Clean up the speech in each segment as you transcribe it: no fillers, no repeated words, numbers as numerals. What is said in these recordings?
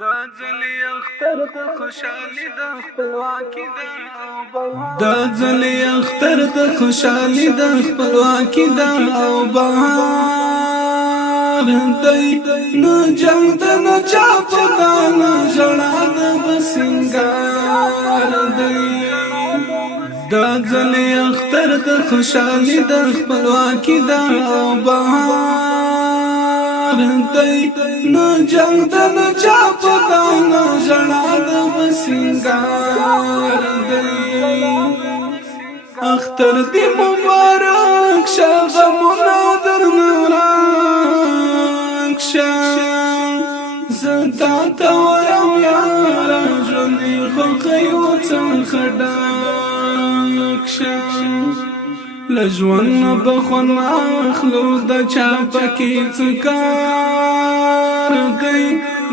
دا ځلې اختر د خوشحالي د خپلواکي د او بهار دا ځلې اختر د خوشحالي د خپلواکي د او بهار دی نو جنگ د نه چا په دانه ژړا د بسنګار دی دا ځلې اختر د خوشحالي د خپلواکي د او بهار دی نو جنگ د نه چا په دانه ژړا د بسنګار دی اختر دی مبارک شه غمونه درنه راکشه زه تا وایم یاره ژوندې خوښیو څخه ډک شه له ژوند به خوند اخلو د چا پکې څه کار دی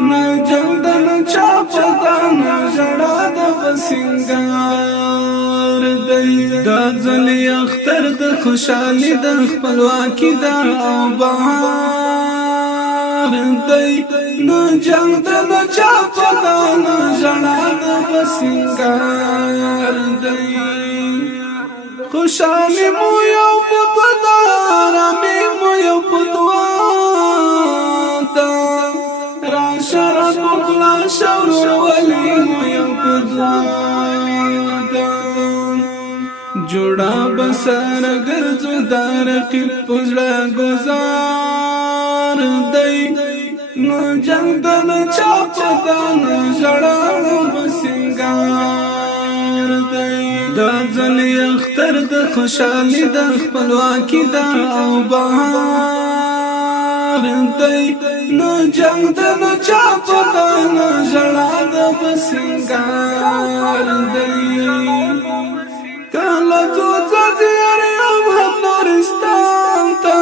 نه جنګ د نه چا په دانه ژړا د بسنګار دی دا ځلې اختر د خوشحالي د خپلواکي د او بهار دی نه جنګ د نه چا په دانه ژړا د بسنګار دی خوشحالی مو یو پتودا رامی مو یو پتوادا راشرات مخلا شور ولی مو یو پتوادا جوڑا بسر گرزو دار قیب پزڑا گزار دی نو جنگ دن چاپ دان جڑا بسنگار دی دا ځلې اختر د خوشحالي د خپلواکي د او بهار دی نو جنگ د نه چا په دانه ژړا د بسنګار دی کله ځو ځاځي یم هم نورستان ته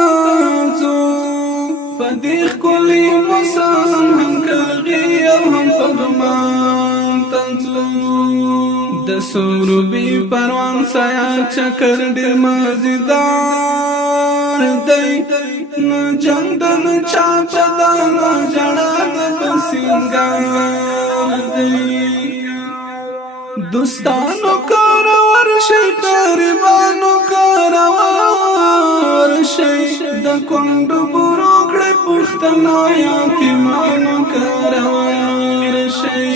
ځو په دې ښکلي موسم هم کږي او هم پغمان ته ځو د سوربي پروان سایا چکر ډېر مزیدار دی نو جنگ د نه چا په دانه ژړا د بسنګار دی دوستانو کار ورشي قریبانو کار ورشي د کونډو برو کړې پښتنه یتیمانو کار ورشي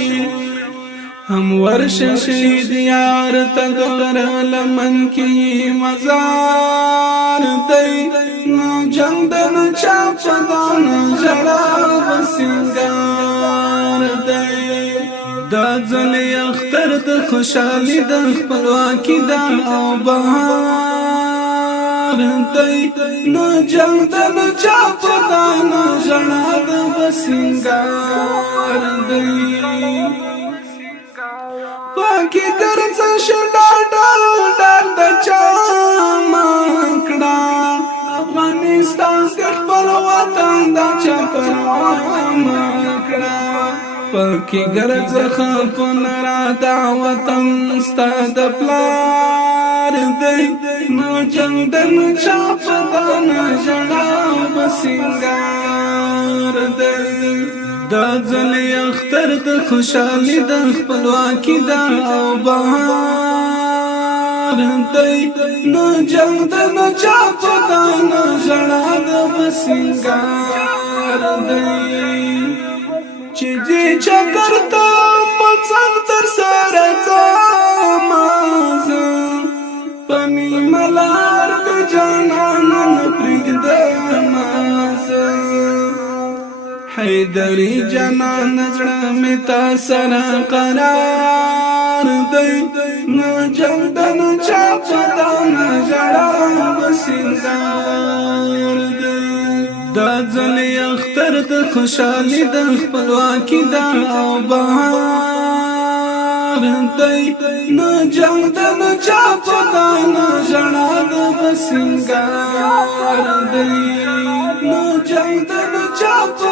هم ورش شهید یار تدور لمن کی مزار دی نو جنگ دن چا پدان ژړا بسنګار دی دا ځلې اختر د خوشحالي د خپلواکي د او بهار دی نو جنگ دن چا پدان ژړا د بسنګار دی پاکی کرڅ شډا ډار د چا مکړه افغانستان خپل وطن د چا پروا مکړه پاکی ګرځ خپل را دعوتن ستاد پلار دی نو جنگ دن چا پدان ژړا بسنګار دی دا ځلې اختر د خوشحالي د خپلواکي د او بهار دی نو جنگ د نه چا په دانه ژړا د بسنګار دی چې دې چکر ته په څنګ تر سره ځما زه په نیمه لار د جانان نه پرېږدمه زه حیدری جانان زړه می تا سره قرار دی نو جنگ د نه چا په دانه ژړا بسنګار دی دا ځلې اختر د خوشحالي د خپلواکي د او بهار دی نو جنگ د نه چا په دانه ژړا د بسنګار دی نو جنگ د نه چا په